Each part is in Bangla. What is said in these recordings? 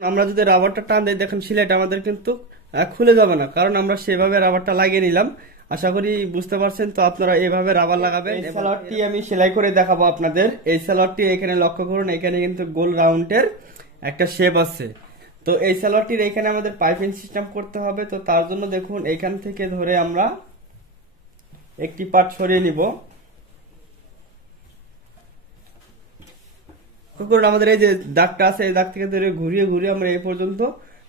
আমরা যদি রাবারটা টান দিই দেখেন সেলাইটা আমাদের কিন্তু খুলে যাবে না, কারণ আমরা সেভাবে রাবারটা লাগিয়ে নিলাম। আশা করি বুঝতে পারছেন। তো আপনারা এভাবে রাবার লাগাবেন। এই সালোয়ারটি আমি সেলাই করে দেখাবো আপনাদের। এই সালোয়ারটি এখানে লক্ষ্য করুন, এখানে কিন্তু গোল রাউন্ডের একটা শেপ আছে। তো এই সালোয়ারটির এখানে আমাদের পাইপিং সিস্টেম করতে হবে। তো তার জন্য দেখুন এখান থেকে ধরে আমরা একটি পার্ট সরিয়ে নিব। আমাদের এই যে দাগটা আছে এই দাগ থেকে ধরে ঘুরিয়ে ঘুরিয়ে আমরা এই পর্যন্ত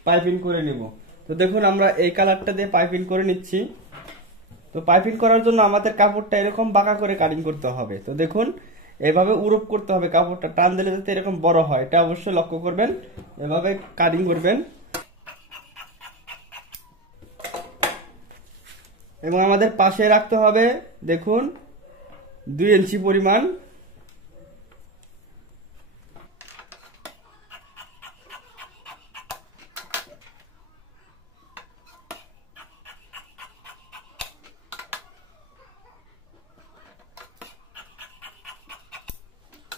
পাইপিং করে নিব। তো দেখুন আমরা এই কালারটা দিয়ে পাইপিং করে নিচ্ছি। তো পাইপিং করার জন্য আমাদের কাপড়টা এরকম বাঁকা করে কাটিং করতে হবে। তো দেখুন এভাবে উরুপ করতে হবে, কাপড়টা টান দিলে যাতে এরকম বড় হয় এটা অবশ্যই লক্ষ্য করবেন। এভাবে কাটিং করবেন এবং আমাদের পাশে রাখতে হবে দেখুন 2 ইঞ্চি পরিমাণ।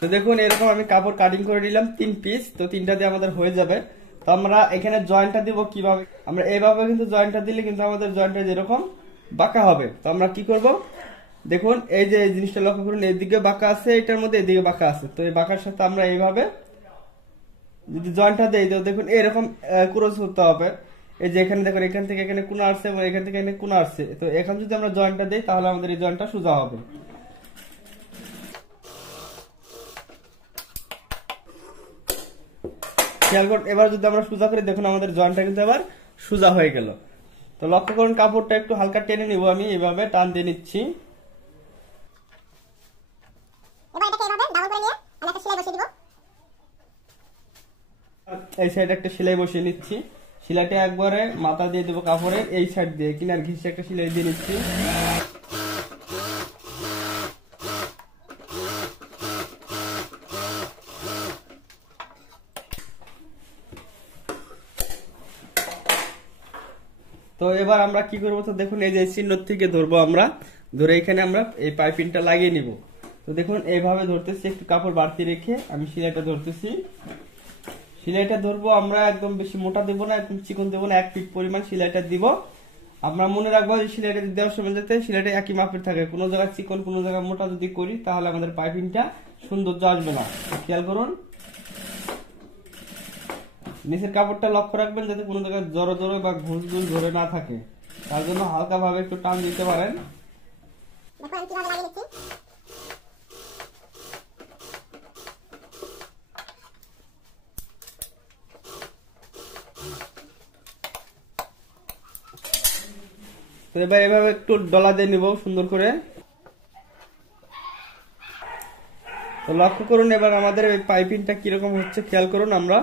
তো দেখুন এরকম আমি কাপড় কাটিং করে নিলাম 3 পিস। তো 3টা দিয়ে আমাদের হয়ে যাবে। তো আমরা এখানে জয়েন্টটা দিব কিভাবে, আমরা এইভাবে কিন্তু জয়েন্টটা দিলে কিন্তু আমাদের জয়েন্টটা যেরকম বাঁকা হবে। তো আমরা কি করব, দেখুন এই যে এই জিনিসটা লক্ষ্য করুন, এদিকে বাঁকা আছে, এটার মধ্যে এদিকে বাঁকা আছে। তো এই বাঁকার সাথে আমরা এইভাবে যদি জয়েন্টটা দেই তো দেখুন এরকম ক্রস করতে হবে। এই যে এখানে দেখুন এখান থেকে এখানে কোণা আসছে এবং এখান থেকে এখানে কোণা আসছে। তো এখানে যদি আমরা জয়েন্টটা দেই তাহলে আমাদের এই জয়েন্টটা সোজা হবে। এবার যদি আমরা সোজা করি দেখুন আমাদের জয়েন্টটা কিন্তু এবার সোজা হয়ে গেল। তো লক্ষ্য করুন কাপড়টা একটু হালকা টেনে নিব, আমি এইভাবে টান দিয়ে নিচ্ছি। এই সাইডে একটা সেলাই বসিয়ে নিচ্ছি। সেলাইটা একবারে মাথা দিয়ে দেবো কাপড়ের এই সাইড দিয়ে, কিনার ঘিসে একটা সেলাই দিয়ে নিচ্ছি। তো এবার আমরা কি করবো, তো দেখুন এই যে চিহ্ন থেকে ধরবো, আমরা ধরে এখানে আমরা এই পাইপিংটা লাগিয়ে নিব। তো দেখুন এইভাবে ধরতেছি, একটু কাপড় বাড়তি রেখে আমি সেলাইটা ধরতেছি। সেলাইটা ধরবো আমরা একদম বেশি মোটা দেবো না, একদম চিকন দেবো না, 1 ফিট পরিমাণ সেলাইটা দিব। আমরা মনে রাখবো যে সেলাইটা দেওয়ার সময় যাতে সেলাইটা একই মাপের থাকে, কোনো জায়গায় চিকন কোনো জায়গায় মোটা যদি করি তাহলে আমাদের পাইপিংটা সৌন্দর্য আসবে না। খেয়াল করুন নিচের কাপড়টা লক্ষ্য রাখবেন যাতে কোনো জায়গায় জড়ো জড়ো বা ঘুষ ঘুষ ধরে না থাকে, তার জন্য হালকা ভাবে একটু টান দিতে পারেন। তো এবার এভাবে একটু ডলা দিয়ে নিব সুন্দর করে। তো লক্ষ্য করুন এবার আমাদের এই পাইপিংটা কিরকম হচ্ছে খেয়াল করুন। আমরা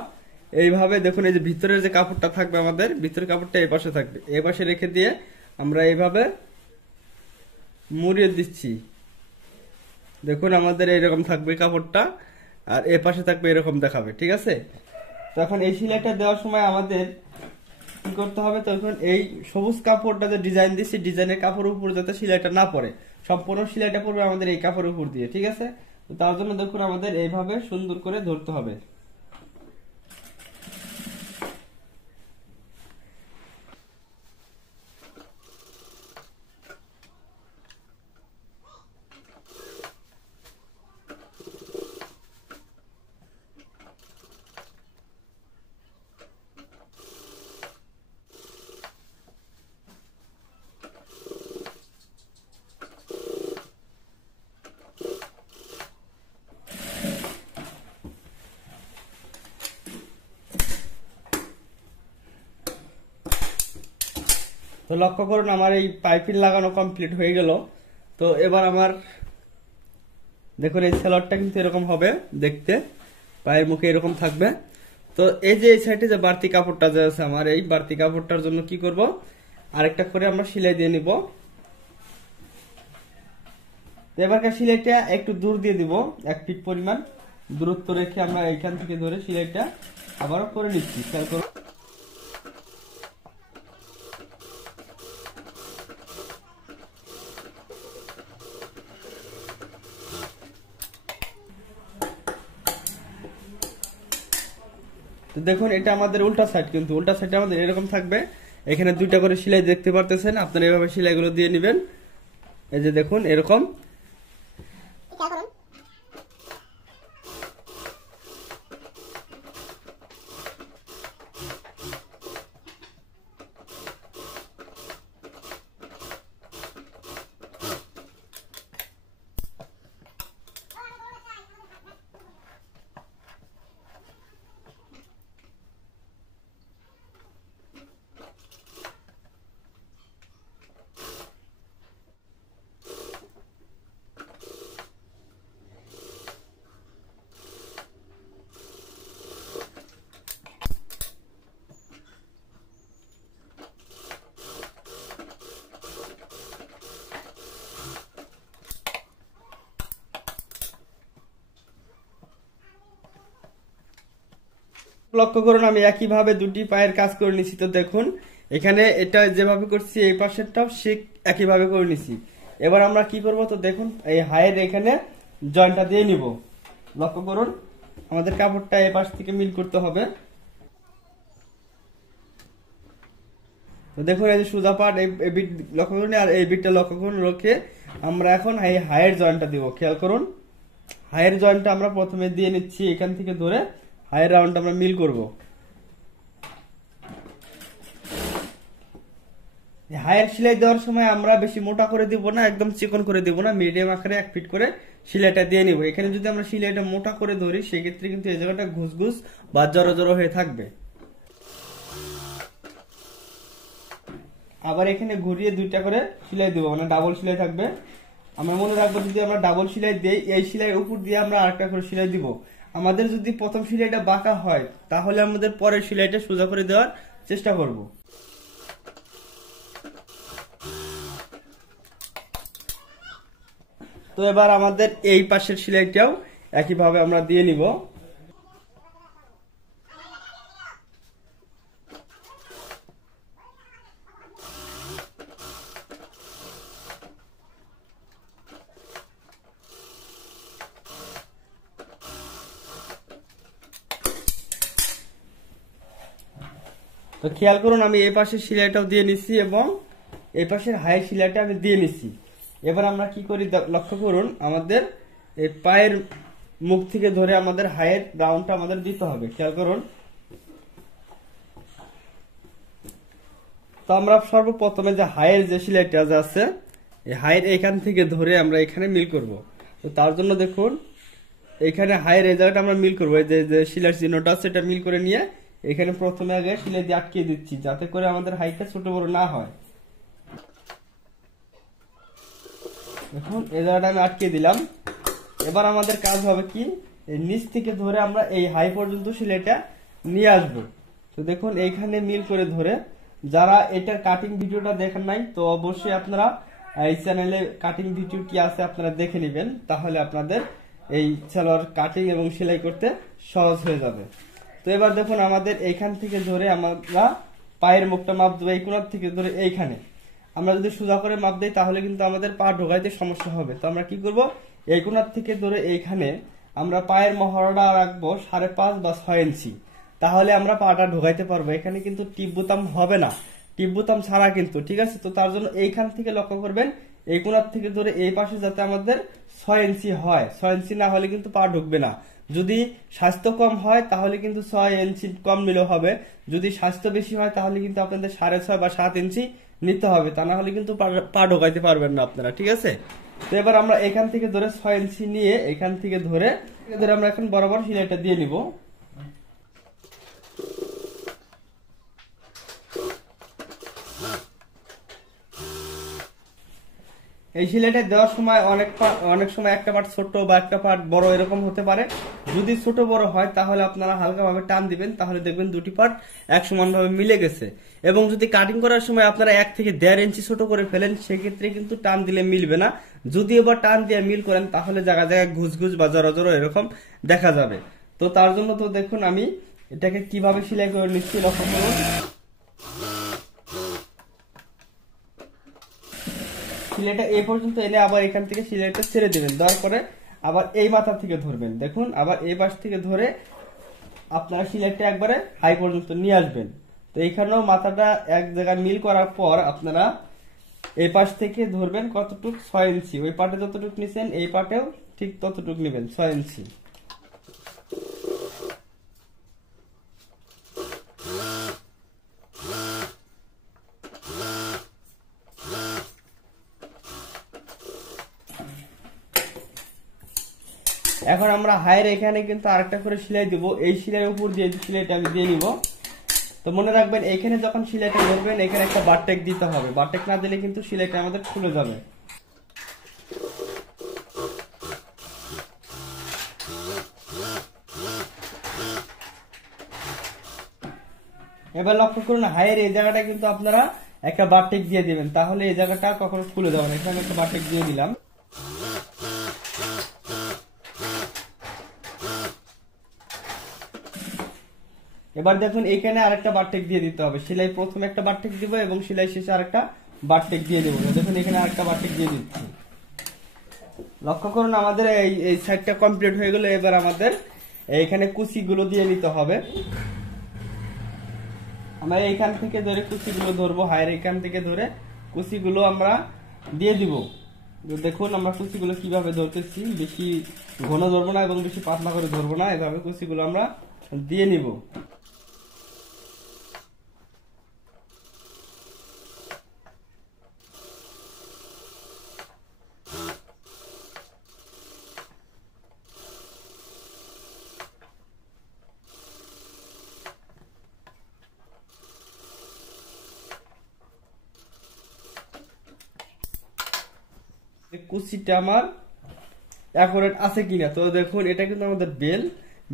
এইভাবে দেখুন এই যে ভিতরের যে কাপড়টা থাকবে আমাদের ভিতরের কাপড়টা এই পাশে থাকবে, এই পাশে রেখে দিয়ে আমরা এইভাবে মুড়িয়ে দিচ্ছি। দেখুন আমাদের এইরকম থাকবে কাপড়টা আর এ পাশে থাকবে এরকম দেখাবে, ঠিক আছে। তো এখন এই সেলাইটা দেওয়ার সময় আমাদের কি করতে হবে, তখন এই সবুজ কাপড়টা যে ডিজাইন দিচ্ছি ডিজাইনের কাপড়ের উপর যাতে সেলাইটা না পড়ে, সম্পূর্ণ সেলাইটা পড়বে আমাদের এই কাপড়ের উপর দিয়ে, ঠিক আছে। তো তার জন্য দেখুন আমাদের এইভাবে সুন্দর করে ধরতে হবে। তো লক্ষ্য করুন আমার এই পাইপিং লাগানো কমপ্লিট হয়ে গেল। তো এবার আমার দেখুন এই সালোয়ারটা কিন্তু এরকম হবে দেখতে, পায়ের মুখে এরকম থাকবে। তো এই যে এই সাইডে যে বাড়তি কাপড়টা যে আছে আমার এই বাড়তি কাপড়টার জন্য কি করব, আরেকটা করে আমরা সেলাই দিয়ে নিব। এবারকার সেলাইটা একটু দূর দিয়ে দিব, 1 ফিট পরিমাণ দূরত্ব রেখে আমরা এইখান থেকে ধরে সেলাইটা আবারও করে নিচ্ছি। খেয়াল করুন দেখুন এটা আমাদের উল্টা সাইড, কিন্তু উল্টা সাইডে আমাদের এরকম থাকবে। এখানে দুইটা করে সেলাই দেখতে পারতেছেন, আপনারা এভাবে সেলাইগুলো দিয়ে নেবেন। এই যে দেখুন এরকম। লক্ষ্য করুন আমি একইভাবে দুটি পায়ের কাজ করে নিছি। তো দেখুন এখানে এটা যেভাবে করছি এই পাশেরটাও ঠিক একইভাবে করে নিছি। এবার আমরা কি করব, তো দেখুন এই হায়ের এখানে জয়েন্টটা দিয়ে নিব। লক্ষ্য করুন আমাদের কাপড়টা এই পাশ থেকে মিল করতে হবে। তো দেখুন এই যে সোজা পাট এই বিট লক্ষ্য করুন আর এই বিটটা লক্ষ্য করুন, রেখে আমরা এখন এই হায়ের জয়েন্টটা দিব। খেয়াল করুন হায়ের জয়েন্টটা আমরা প্রথমে দিয়ে নিচ্ছি, এখান থেকে ধরে হায়ের রাউন্ড আমরা মিল করব। হায়ের সেলাই দেওয়ার সময় আমরা বেশি মোটা করে দিব না, একদম চিকন করে দিব না, মিডিয়াম আকারে 1 ফিট করে সেলাইটা দিয়ে নিব। এখানে যদি আমরা সেলাইটা মোটা করে ধরি সেক্ষেত্রে কিন্তু এই জায়গাটা ঘুষ বা জড়ো জড়ো হয়ে থাকবে। আবার এখানে ঘুরিয়ে দুইটা করে সেলাই দিব, মানে ডাবল সেলাই থাকবে। আমরা মনে রাখবো যদি আমরা ডাবল সেলাই দিই এই সেলাইয়ের উপর দিয়ে আমরা আরেকটা করে সেলাই দিব। আমাদের যদি প্রথম সেলাইটা বাঁকা হয় তাহলে আমাদের পরের সেলাইটা সোজা করে দেওয়ার চেষ্টা করব। তো এবার আমাদের এই পাশের সেলাইটাও একইভাবে আমরা দিয়ে নিব। তো খেয়াল করুন আমি এই পাশের সেলাইটাও দিয়ে নিচ্ছি এবং এই পাশের হাই সেলাইটা আমি দিয়ে নিচ্ছি। এবার আমরা কি করি লক্ষ্য করুন আমাদের এই পায়ের মুখ থেকে ধরে আমাদের হাইয়ের রাউন্ডটা আমাদের দিতে হবে। খেয়াল করুন তো আমরা সর্বপ্রথমে যে হাইয়ের যে সেলাইটা আছে এই হাইয়ের এখান থেকে ধরে আমরা এখানে মিল করব। তো তার জন্য দেখুন এখানে হাইয়ের এই জায়গাটা আমরা মিল করবো, এই যে সেলাই চিহ্নটা আছে এটা মিল করে নিয়ে এখানে প্রথমে আগে সেলাই দিয়ে আটকে দিচ্ছি যাতে করে আমাদের হাইটটা ছোট বড় না হয়। দেখুন এই জায়গাটা আমি আটকে দিলাম। এবার আমাদের কাজ হবে কি এই নিচ থেকে ধরে আমরা এই হাই পর্যন্ত সেলাইটা নিয়ে আসব। তো দেখুন এইখানে মিল করে ধরে, যারা এটার কাটিং ভিডিওটা দেখেন নাই তো অবশ্যই আপনারা এই চ্যানেলে কাটিং ভিডিও কি আছে আপনারা দেখে নেবেন, তাহলে আপনাদের এই সালোয়ার কাটিং এবং সেলাই করতে সহজ হয়ে যাবে। তো এবার দেখুন আমাদের এইখান থেকে ধরে আমরা পায়ের মুখটা মাপ দেবো, এই কোণার থেকে ধরে এইখানে আমরা যদি সোজা করে মাপ দেই তাহলে কিন্তু আমাদের পা ঢোকাইতে সমস্যা হবে। তো আমরা কি করব এই কোণার থেকে ধরে এইখানে আমরা পায়ের মহড়াটা রাখবো 5.5 বা 6 ইঞ্চি, তাহলে আমরা পাটা ঢোকাইতে পারবো। এখানে কিন্তু টিপ বোতাম হবে না, টিপ বোতাম ছাড়া কিন্তু, ঠিক আছে। তো তার জন্য এইখান থেকে লক্ষ্য করবেন এই কোণার থেকে ধরে এই পাশে যাতে আমাদের 6 ইঞ্চি হয়, 6 ইঞ্চি না হলে কিন্তু পা ঢুকবে না। যদি স্বাস্থ্য কম হয় তাহলে কিন্তু 6 ইঞ্চি কম নিলেও হবে, যদি স্বাস্থ্য বেশি হয় তাহলে কিন্তু আপনাদের 6.5 বা 7 ইঞ্চি নিতে হবে, তা না হলে কিন্তু পা ঢোকাইতে পারবেন না আপনারা, ঠিক আছে। তো এবার আমরা এখান থেকে ধরে 6 ইঞ্চি নিয়ে এখান থেকে ধরে আমরা এখন বরাবর সেলাইটা দিয়ে নিব। এই সেলাইটা দেওয়ার সময় অনেক সময় একটা পার্ট ছোট বা একটা পার্ট বড় এরকম হতে পারে। যদি ছোট বড় হয় তাহলে আপনারা হালকা ভাবে টান দিবেন, তাহলে দেখবেন দুটি পার্ট এক সমান ভাবে মিলে গেছে। এবং যদি কাটিং করার সময় আপনারা 1 থেকে 1.5 ইঞ্চি ছোট করে ফেলেন সেক্ষেত্রে কিন্তু টান দিলে মিলবে না। যদি এবার টান দিয়ে মিল করেন তাহলে জায়গায় জায়গায় ঘুষ বা জড়ো জড়ো এরকম দেখা যাবে। তো তার জন্য তো দেখুন আমি এটাকে কিভাবে সেলাই করে নিচ্ছি লক্ষ্য করুন। সেলাইটা এই পর্যন্ত এনে আবার এখান থেকে সেলাইটা ছেড়ে দিবেন, দেওয়ার পরে আবার এই মাথা থেকে ধরবেন। দেখুন আবার এই পাশ থেকে ধরে আপনারা সিলাইটা একবারে হাই পর্যন্ত নিয়ে আসবেন। তো এইখানেও মাথাটা এক জায়গায় মিল করার পর আপনারা এই পাশ থেকে ধরবেন কতটুক 6 ইঞ্চি, ওই পাটে যতটুক নিছেন এই পাটেও ঠিক ততটুক নেবেন 6 ইঞ্চি। এখন আমরা হায়ের এখানে কিন্তু আরেকটা করে সেলাই দিব, এই সেলাইয়ের উপর দিয়ে সেলাইটা আমি দিয়ে নিব। তো মনে রাখবেন এখানে যখন সেলাইটা ধরবেন এখানে একটা বারটেক দিতে হবে, বারটেক না দিলে কিন্তু সেলাইটা আমাদের খুলে যাবে। এবার লক্ষ্য করুন হায়ের এই জায়গাটা কিন্তু আপনারা একটা বারটেক দিয়ে দিবেন, তাহলে এই জায়গাটা কখনো খুলে যাবে না। এখানে একটা বারটেক দিয়ে দিলাম। এবার দেখুন এখানে আরেকটা বারটেক দিয়ে দিতে হবে, সেলাই প্রথমে একটা বারটেক দিব এবং সেলাই শেষে আরেকটা বারটেক দিয়ে দেবো। দেখুন এখানে আরেকটা বারটেক দিয়ে দিচ্ছি। লক্ষ্য করুন আমাদের এই সাইডটা কমপ্লিট হয়ে গেল। এবার আমাদের এইখানে কুচিগুলো দিয়ে নিতে হবে। আমরা এইখান থেকে ধরে কুচিগুলো ধরবো, হায়ের এইখান থেকে ধরে কুচিগুলো আমরা দিয়ে দিব। দেখুন আমরা কুচিগুলো কিভাবে ধরতেছি, বেশি ঘন ধরবো না এবং বেশি পাতলা করে ধরবো না, এভাবে কুচিগুলো আমরা দিয়ে নিব। কুচিটা আমার অ্যাকুরেট আছে কিনা। তো দেখুন এটা কিন্তু আমাদের বেল,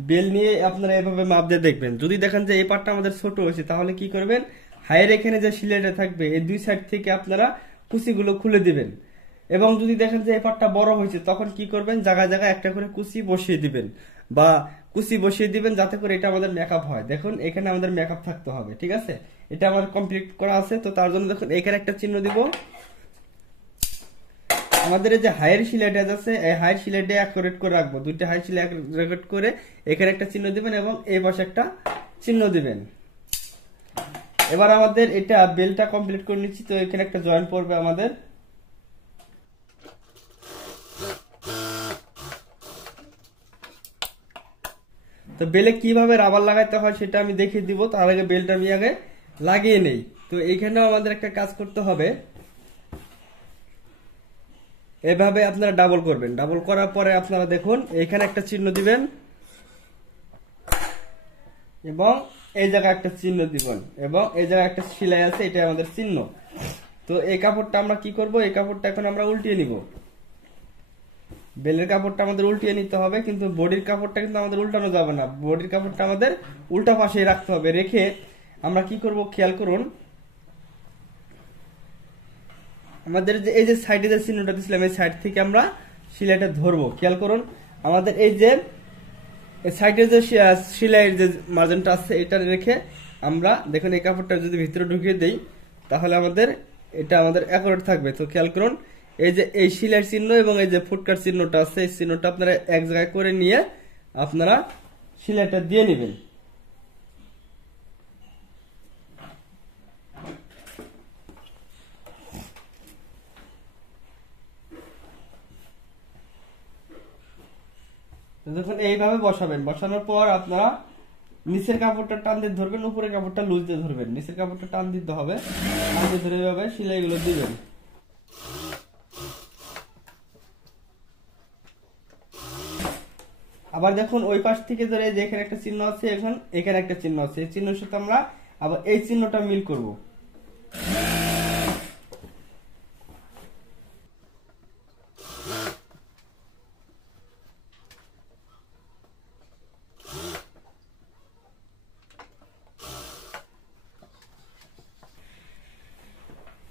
বেল নিয়ে আপনারা এভাবে মাপ দিয়ে দেখবেন। যদি দেখেন যে এই পাটটা আমাদের ছোট হয়েছে তাহলে কি করবেন, হায়ের এখানে যে সিলাইটা থাকবে এই দুই সাইড থেকে আপনারা কুচিগুলো খুলে দিবেন। এবং যদি দেখেন যে এই পাটটা বড় হয়েছে তখন কি করবেন, জায়গায় জায়গায় একটা করে কুচি বসিয়ে দিবেন বা কুচি বসিয়ে দিবেন, যাতে করে এটা আমাদের মেকআপ হয়। দেখুন এখানে আমাদের মেকআপ থাকতে হবে, ঠিক আছে। এটা আমার কমপ্লিট করা আছে, তো তার জন্য দেখুন এখানে একটা চিহ্ন দিব। আমাদের এই যে হায়ার সিলাইটা আছে এই হায়ার সিলাইটা অ্যাকুরেট করে রাখবো, দুইটা হায়ার সিলাই অ্যাকুরেট করে এখানে একটা চিহ্ন দিবেন এবং এই পাশে একটা চিহ্ন দিবেন। এবার আমাদের এটা বেলটা কমপ্লিট করে নিচ্ছি, তো এখানে একটা জয়েন্ট পড়বে আমাদের। তো বেলে কিভাবে রাবার লাগাইতে হয় সেটা আমি দেখিয়ে দিব, তার আগে বেলটা আমি আগে লাগিয়ে নেই। তো এইখানেও আমাদের একটা কাজ করতে হবে, এভাবে আপনারা ডাবল করবেন। ডাবল করার পরে আপনারা দেখুন এখানে একটা চিহ্ন দিবেন এবং এই জায়গায় একটা চিহ্ন দিবেন এবং এই জায়গায় একটা সেলাই আছে, এটা আমাদের চিহ্ন। তো এই কাপড়টা আমরা কি করব, এই কাপড়টা এখন আমরা উল্টিয়ে নিব। বেলের কাপড়টা আমাদের উল্টিয়ে নিতে হবে, কিন্তু বডির কাপড়টা কিন্তু আমাদের উল্টানো যাবে না। বডির কাপড়টা আমাদের উল্টা পাশে রাখতে হবে। রেখে আমরা কি করব খেয়াল করুন, আমাদের যে এই যে সাইডে যে চিহ্নটা দিয়েছিলাম এই সাইড থেকে আমরা সেলাইটা ধরবো। খেয়াল করুন আমাদের এই যে সাইডে যে সেলাইয়ের যে মার্জিনটা আছে এটা রেখে আমরা দেখুন এই কাপড়টা যদি ভিতরে ঢুকিয়ে দেই তাহলে আমাদের এটা আমাদের অ্যাকুরেট থাকবে। তো খেয়াল করুন এই যে এই সেলাইয়ের চিহ্ন এবং এই যে ফুটকার চিহ্নটা আছে এই চিহ্নটা আপনারা এক জায়গায় করে নিয়ে আপনারা সেলাইটা দিয়ে নেবেন। দেখুন এইভাবে বসাবেন, বসানোর পর আপনারা নিচের কাপড়টা টান দিয়ে ধরবেন, উপরের কাপড়টা লুজ দিয়ে ধরবেন। নিচের কাপড়টা টান দিতে হবে, টান দিয়ে ধরে এইভাবে সেলাইগুলো দিবেন। আবার দেখুন ওই পাশ থেকে ধরে যে এখানে একটা চিহ্ন আছে, এখন এখানে একটা চিহ্ন আছে, এই চিহ্নের সাথে আমরা আবার এই চিহ্নটা মিল করব।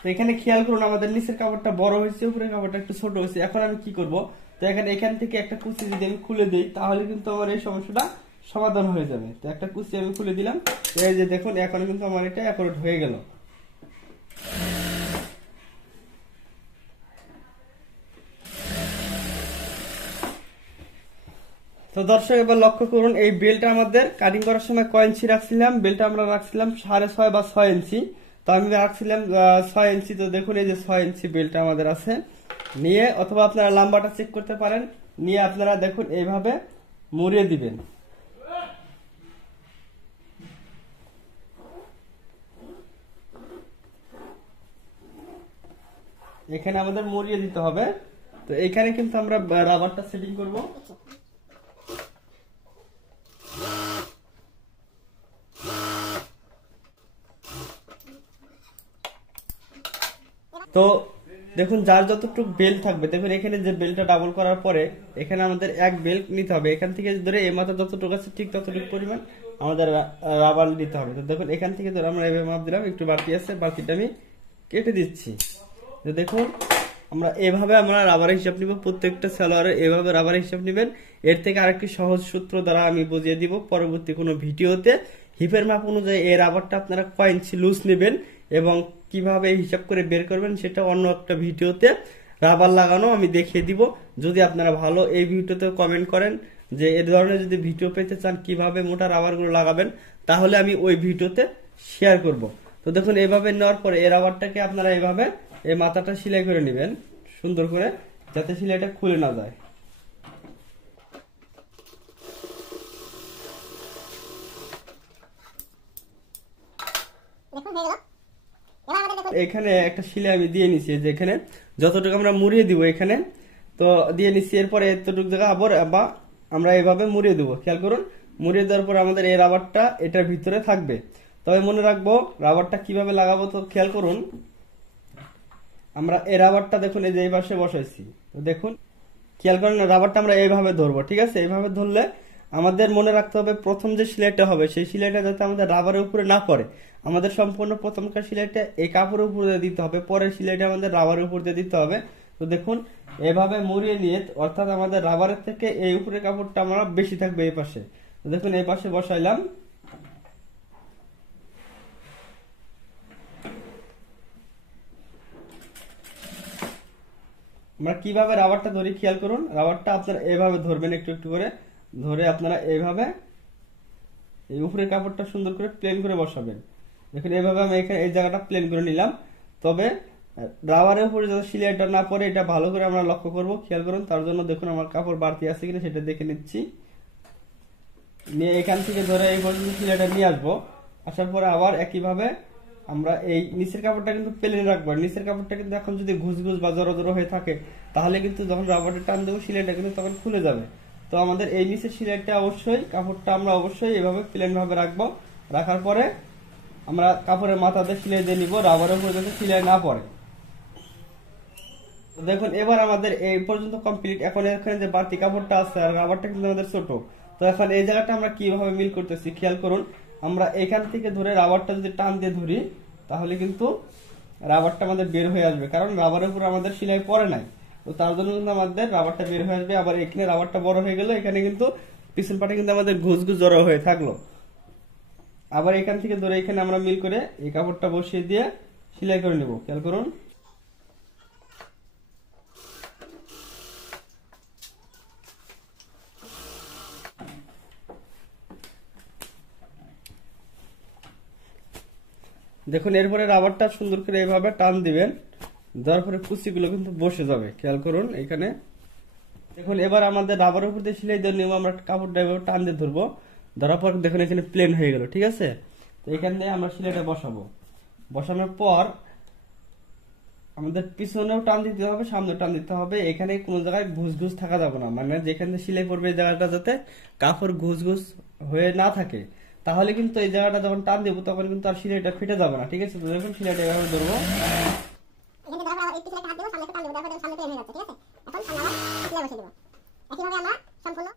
তো এখানে খেয়াল করুন আমাদের নিচের কাপড়টা বড় হয়েছে, উপরের কাপড়টা একটু ছোট হয়েছে। এখন আমি কি করব, তো এখান থেকে একটা কুচি যদি আমি খুলে দিই তাহলে কিন্তু আমার এই সমস্যাটা সমাধান হয়ে যাবে। তো একটা কুচি আমি খুলে দিলাম, এই যে দেখুন এখন কিন্তু আমার এটা অ্যাকুরেট হয়ে গেল। তো দর্শক এবার লক্ষ্য করুন, এই বেলটা আমাদের কাটিং করার সময় কয় ইঞ্চি রাখছিলাম, বেলটা আমরা রাখছিলাম 6.5 বা 6 ইঞ্চি। তো আমি রাখছিলাম 6 ইঞ্চি। তো দেখুন এই যে 6 ইঞ্চি বেলটা আমাদের আছে নিয়ে, অথবা আপনারা লাম্বাটা চেক করতে পারেন, নিয়ে আপনারা দেখুন এইভাবে মুড়িয়ে দিবেন। এখানে আমাদের মুড়িয়ে দিতে হবে। তো এখানে কিন্তু আমরা রাবারটা সেটিং করব। তো দেখুন যার যতটুকু বেল থাকবে, দেখুন এখানে যে বেলটা ডাবল করার পরে এখানে আমাদের এক বেল নিতে হবে। এখান থেকে ধরে এই মাথা যতটুকু আছে ঠিক ততটুকু পরিমাণ আমাদের রাবার নিতে হবে। তো দেখুন এখান থেকে ধরে আমরা এভাবে মাপ দিলাম, একটু বাড়তি আছে, বাড়তিটা আমি কেটে দিচ্ছি। তো দেখুন আমরা এভাবে আমরা রাবারের হিসাব নিব, প্রত্যেকটা সালোয়ারের এভাবে রাবারের হিসাব নেবেন। এর থেকে আরেকটি সহজ সূত্র দ্বারা আমি বুঝিয়ে দিব পরবর্তী কোনো ভিডিওতে। হিপের মাপ অনুযায়ী এই রাবারটা আপনারা কয় ইঞ্চি লুজ নেবেন এবং কিভাবে হিসাব করে বের করবেন সেটা অন্য একটা ভিডিওতে রাবার লাগানো আমি দেখিয়ে দিব। যদি আপনারা ভালো এই ভিডিওতে কমেন্ট করেন যে এই ধরনের যদি ভিডিও পেতে চান কিভাবে মোটা রাবারগুলো লাগাবেন, তাহলে আমি ওই ভিডিওতে শেয়ার করব। তো দেখুন এইভাবে নেওয়ার পরে এই রাবারটাকে আপনারা এইভাবে এই মাথাটা সেলাই করে নেবেন সুন্দর করে, যাতে সেলাইটা খুলে না যায়। এখানে একটা সেলাই আমি দিয়ে নিছি, যে এখানে যতটুকু আমরা মুড়িয়ে দিব এখানে তো দিয়ে নিচ্ছি। এরপরে এতটুকু জায়গা আবার আমরা এইভাবে মুড়িয়ে দেবো। খেয়াল করুন, মুড়িয়ে দেওয়ার পর আমাদের এই রাবারটা এটার ভিতরে থাকবে। তবে মনে রাখবো রাবারটা কিভাবে লাগাবো। তো খেয়াল করুন, আমরা এই রাবারটা দেখুন এই যে এই পাশে বসাইছি। তো দেখুন খেয়াল করেন রাবারটা আমরা এইভাবে ধরবো, ঠিক আছে। এইভাবে ধরলে আমাদের মনে রাখতে হবে প্রথম যে সেলাইটা হবে সেই সেলাইটা যাতে আমাদের রাবারের উপরে না পড়ে। আমাদের সম্পূর্ণ প্রথমকার সেলাইটা এই কাপড়ের উপর দিয়ে দিতে হবে, পরের সেলাইটা আমাদের রাবারের উপর দিয়ে দিতে হবে। তো দেখুন এভাবে মুড়িয়ে নিয়ে, অর্থাৎ আমাদের রাবারের থেকে এই উপরে কাপড়টা আমরা বেশি থাকবে এই পাশে। তো দেখুন এই পাশে বসাইলাম। আমরা কিভাবে রাবারটা ধরি খেয়াল করুন, রাবারটা আপনারা এইভাবে ধরবেন, একটু একটু করে ধরে আপনারা এইভাবে এই উপরের কাপড়টা সুন্দর করে প্লেন করে বসাবেন। দেখুন এইভাবে আমি এখানে এই জায়গাটা প্লেন করে নিলাম। তবে রাবারের উপরে যাতে সেলাইটা না পড়ে এটা ভালো করে আমরা লক্ষ্য করব, খেয়াল করুন। তার জন্য দেখুন আমার কাপড় বাড়তি আছে কিনা সেটা দেখে নিচ্ছি। নিয়ে এখান থেকে ধরে এই পর্যন্ত সেলাইটা নিয়ে আসবো। আসার পরে আবার একইভাবে আমরা এই নিচের কাপড়টা কিন্তু প্লেন রাখবো। নিচের কাপড়টা কিন্তু এখন যদি ঘুষ ঘুষ বা জড়ো জড়ো হয়ে থাকে তাহলে কিন্তু যখন রাবারটা টান দেবো সেলাইটা কিন্তু তখন খুলে যাবে। তো আমাদের এই নিচের সেলাইটা অবশ্যই কাপড়টা আমরা অবশ্যই এভাবে প্লেন ভাবে রাখবো। রাখার পরে আমরা কাপড়ের মাথাতে সেলাই দিয়ে নিব, রাবারের উপরে যাতে সেলাই না পড়ে। দেখুন এবার আমাদের এই পর্যন্ত কমপ্লিট। এখন এখানে যে বাড়তি কাপড়টা আছে আর রাবারটা কিন্তু আমাদের ছোট। তো এখন এই জায়গাটা আমরা কিভাবে মিল করতেছি খেয়াল করুন। আমরা এখান থেকে ধরে রাবারটা যদি টান দিয়ে ধরি তাহলে কিন্তু রাবারটা আমাদের বের হয়ে আসবে, কারণ রাবারের উপর আমাদের সেলাই পড়ে নাই। তো তার জন্য কিন্তু আমাদের রাবারটা বের হয়ে আসবে। আবার এখানে রাবারটা বড় হয়ে গেল, এখানে কিন্তু পিছন পাটে কিন্তু আমাদের ঘুষ ঘুষ জড়ো হয়ে থাকলো। আবার এখান থেকে ধরে এখানে আমরা মিল করে এই কাপড়টা বসিয়ে দিয়ে সেলাই করে নেব। খেয়াল করুন দেখুন এরপরে রাবারটা সুন্দর করে এইভাবে টান দিবেন, দেওয়ার পরে কুচিগুলো কিন্তু বসে যাবে। খেয়াল করুন এখানে দেখুন এবার আমাদের রাবারের উপর দিয়ে সেলাই দিয়ে নেব। আমরা কাপড়টা এভাবে টান দিয়ে ধরবো, ধরার পর দেখুন এখানে প্লেন হয়ে গেল, ঠিক আছে। তো এখানে আমরা সেলাইটা বসাবো। বসানোর পর আমাদের পিছনেও টান দিতে হবে, সামনেও টান দিতে হবে। এখানে কোনো জায়গায় ঘুষ ঘুষ থাকা যাবে না, মানে যেখানে সেলাই পড়বে এই জায়গাটা যাতে কাপড় ঘুষ ঘুষ হয়ে না থাকে। তাহলে কিন্তু এই জায়গাটা যখন টান দেবো তখন কিন্তু আর সেলাইটা ফেটে যাবে না, ঠিক আছে। তো দেখুন সেলাইটা এভাবে ধরবো। এখানে